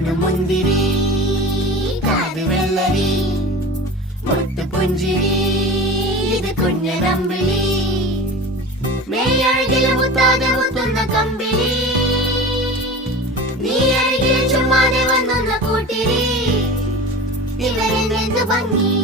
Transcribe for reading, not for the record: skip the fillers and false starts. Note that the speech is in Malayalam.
കണ്ണു മുന്തിരി കാത് വെള്ളരി മുത്തു പുഞ്ചിരി ഇത് കുഞ്ഞനമ്പിളി മേയഴകില് മുത്താതെ മുത്തുന്ന കമ്പിളി നീ അഴകിൽ ചുമ്മാതെ വന്നൊന്ന കൂട്ടിരി ഇവരെന്ത് ഭംഗി